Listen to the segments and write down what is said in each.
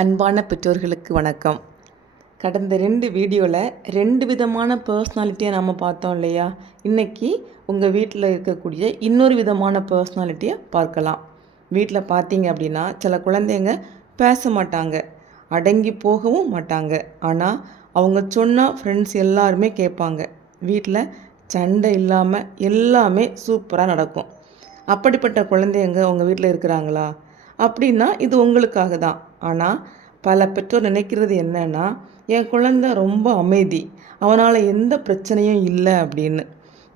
அன்பான பெற்றோர்களுக்கு வணக்கம். கடந்த 2 வீடியோவில் 2 விதமான பர்சனாலிட்டியை நாம் பார்த்தோம் இல்லையா? இன்றைக்கி உங்கள் வீட்டில் இருக்கக்கூடிய இன்னொரு விதமான பர்சனாலிட்டியை பார்க்கலாம். வீட்டில் பார்த்தீங்க அப்படின்னா சில குழந்தைங்க பேச மாட்டாங்க, அடங்கி போகவும் மாட்டாங்க. ஆனால் அவங்க சொன்னால் ஃப்ரெண்ட்ஸ் எல்லாருமே கேட்பாங்க. வீட்டில் சண்டை இல்லாமல் எல்லாமே சூப்பராக நடக்கும். அப்படிப்பட்ட குழந்தைங்க உங்கள் வீட்டில் இருக்கிறாங்களா? அப்படின்னா இது உங்களுக்காக தான். ஆனால் பல பெற்றோர் நினைக்கிறது என்னன்னா, என் குழந்தை ரொம்ப அமைதி, அவனால் எந்த பிரச்சனையும் இல்லை அப்படின்னு.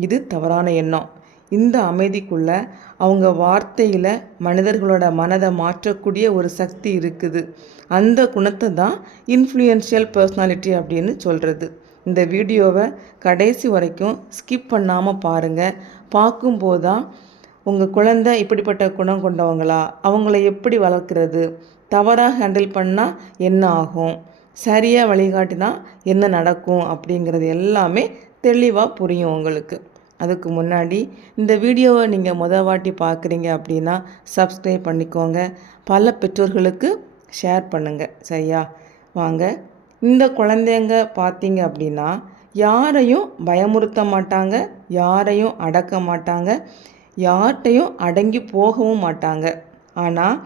இது தவறான எண்ணம். இந்த அமைதிக்குள்ளே அவங்க வார்த்தையில் மனிதர்களோட மனதை மாற்றக்கூடிய ஒரு சக்தி இருக்குது. அந்த குணத்தை தான் இன்ஃப்ளூயன்ஷியல் பர்சனாலிட்டி அப்படின்னு சொல்கிறது. இந்த வீடியோவை கடைசி வரைக்கும் ஸ்கிப் பண்ணாமல் பாருங்கள். பார்க்கும்போது தான் உங்கள் குழந்தை இப்படிப்பட்ட குணம் கொண்டவங்களா, அவங்கள எப்படி வளர்க்குறது, தவறாக ஹேண்டில் பண்ணால் என்ன ஆகும், சரியாக வழிகாட்டினா என்ன நடக்கும் அப்படிங்கிறது எல்லாமே தெளிவாக புரியும் உங்களுக்கு. அதுக்கு முன்னாடி இந்த வீடியோவை நீங்கள் வாட்டி பார்க்குறீங்க அப்படின்னா சப்ஸ்கிரைப் பண்ணிக்கோங்க. பல பெற்றோர்களுக்கு ஷேர் பண்ணுங்கள். சரியா? வாங்க. இந்த குழந்தைங்க பார்த்தீங்க அப்படின்னா யாரையும் பயமுறுத்த மாட்டாங்க, யாரையும் அடக்க மாட்டாங்க, யார்கிட்டையும் அடங்கி போகவும் மாட்டாங்க. ஆனால்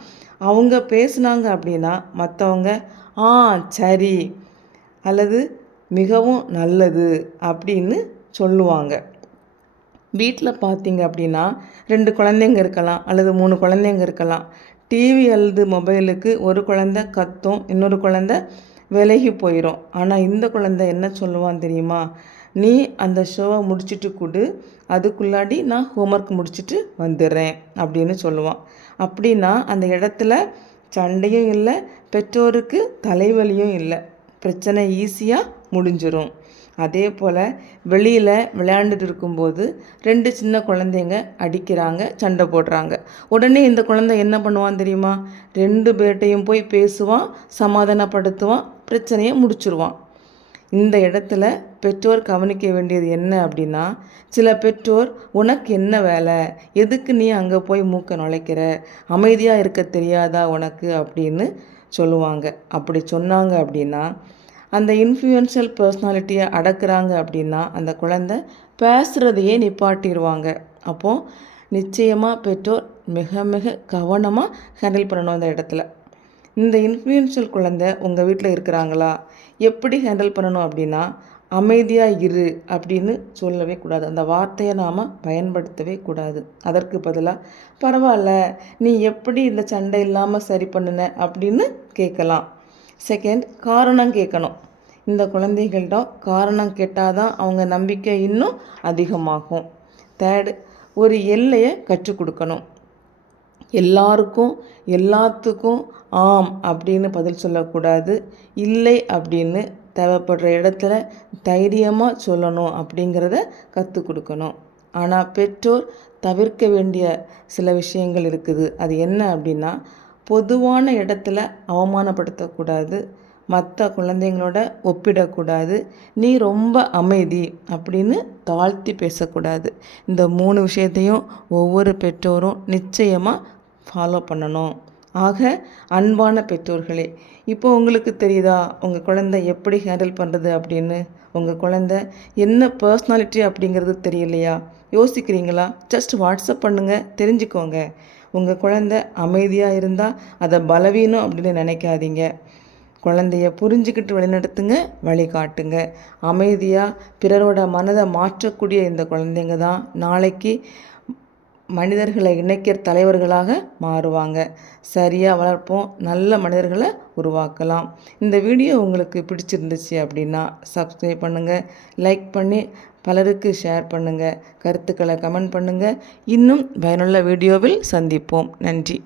அவங்க பேசுனாங்க அப்படின்னா மற்றவங்க சரி அல்லது மிகவும் நல்லது அப்படின்னு சொல்லுவாங்க. வீட்டில் பார்த்தீங்க அப்படின்னா 2 குழந்தைங்க இருக்கலாம் அல்லது 3 குழந்தைங்க இருக்கலாம். டிவி அல்லது மொபைலுக்கு ஒரு குழந்தை கத்தும், இன்னொரு குழந்தை விலகி போயிடும். ஆனால் இந்த குழந்தை என்ன சொல்லுவான் தெரியுமா? நீ அந்த ஷோவை முடிச்சுட்டு கொடு, அதுக்குள்ளாடி நான் ஹோம்ஒர்க் முடிச்சுட்டு வந்துடுறேன் அப்படின்னு சொல்லுவான். அப்படின்னா அந்த இடத்துல சண்டையும் இல்லை, பெற்றோருக்கு தலைவலியும் இல்லை, பிரச்சனை ஈஸியாக முடிஞ்சிடும். அதே போல் வெளியில் விளையாண்டுட்டு இருக்கும்போது 2 சின்ன குழந்தைங்க அடிக்கிறாங்க, சண்டை போடுறாங்க. உடனே இந்த குழந்தை என்ன பண்ணுவான் தெரியுமா? 2 பேர்ட்டையும் போய் பேசுவான், சமாதானப்படுத்துவான், பிரச்சனையை முடிச்சிருவான். இந்த இடத்துல பெற்றோர் கவனிக்க வேண்டியது என்ன அப்படின்னா, சில பெற்றோர் உனக்கு என்ன வேலை, எதுக்கு நீ அங்கே போய் மூக்க நுழைக்கிற, அமைதியாக இருக்க தெரியாதா உனக்கு அப்படின்னு சொல்லுவாங்க. அப்படி சொன்னாங்க அப்படின்னா அந்த இன்ஃப்ளூயன்ஷியல் பர்சனாலிட்டியை அடக்குறாங்க அப்படின்னா அந்த குழந்தை பேசுகிறதையே நிப்பாட்டிடுவாங்க. அப்போது நிச்சயமாக பெற்றோர் மிக மிக கவனமாக ஹேண்டில் பண்ணணும் அந்த இடத்துல. இந்த இன்ஃப்ளூயன்ஷியல் குழந்தை உங்கள் வீட்டில் இருக்கிறாங்களா? எப்படி ஹேண்டில் பண்ணணும் அப்படின்னா, அமைதியாக இரு அப்படின்னு சொல்லவே கூடாது. அந்த வார்த்தையை நாம் பயன்படுத்தவே கூடாது. அதற்கு பதிலாக பரவாயில்ல, நீ எப்படி இந்த சண்டை இல்லாமல் சரி பண்ணின அப்படின்னு கேட்கலாம். செகண்ட், காரணம் கேட்கணும். இந்த குழந்தைகள்கிட்ட காரணம் கேட்டால் தான் அவங்க நம்பிக்கை இன்னும் அதிகமாகும். தேர்டு, ஒரு எல்லையை கற்றுக் கொடுக்கணும். எல்லாருக்கும் எல்லாத்துக்கும் ஆம் அப்படின்னு பதில் சொல்லக்கூடாது. இல்லை அப்படின்னு தேவைப்படுற இடத்துல தைரியமாக சொல்லணும் அப்படிங்கிறத கற்றுக் கொடுக்கணும். ஆனால் பெற்றோர் தவிர்க்க வேண்டிய சில விஷயங்கள் இருக்குது. அது என்ன அப்படின்னா, பொதுவான இடத்துல அவமானப்படுத்தக்கூடாது, மற்ற குழந்தைங்களோட ஒப்பிடக்கூடாது, நீ ரொம்ப அமைதி அப்படின்னு தாழ்த்தி பேசக்கூடாது. இந்த 3 விஷயத்தையும் ஒவ்வொரு பெற்றோரும் நிச்சயமாக ஃபாலோ பண்ணணும். ஆக அன்பான பெற்றோர்களே, இப்போ உங்களுக்கு தெரியுதா உங்கள் குழந்தை எப்படி ஹேண்டில் பண்ணுறது அப்படின்னு? உங்கள் குழந்தை என்ன பர்சனாலிட்டி அப்படிங்கிறது தெரியலையா? யோசிக்கிறீங்களா? ஜஸ்ட் வாட்ஸ்அப் பண்ணுங்கள், தெரிஞ்சுக்கோங்க. உங்கள் குழந்தை அமைதியாக இருந்தால் அதை பலவீனம் அப்படின்னு நினைக்காதீங்க. குழந்தைய புரிஞ்சுக்கிட்டு வழிநடத்துங்க, வழிகாட்டுங்க. அமைதியாக பிறரோட மனதை மாற்றக்கூடிய இந்த குழந்தைங்க தான் நாளைக்கு மனிதர்களை இணைக்கிற தலைவர்களாக மாறுவாங்க. சரியாக வளர்ப்போம், நல்ல மனிதர்களை உருவாக்கலாம். இந்த வீடியோ உங்களுக்கு பிடிச்சிருந்துச்சு அப்படின்னா சப்ஸ்கிரைப் பண்ணுங்கள், லைக் பண்ணி பலருக்கு ஷேர் பண்ணுங்கள், கருத்துக்களை கமெண்ட் பண்ணுங்கள். இன்னும் பயனுள்ள வீடியோவில் சந்திப்போம். நன்றி.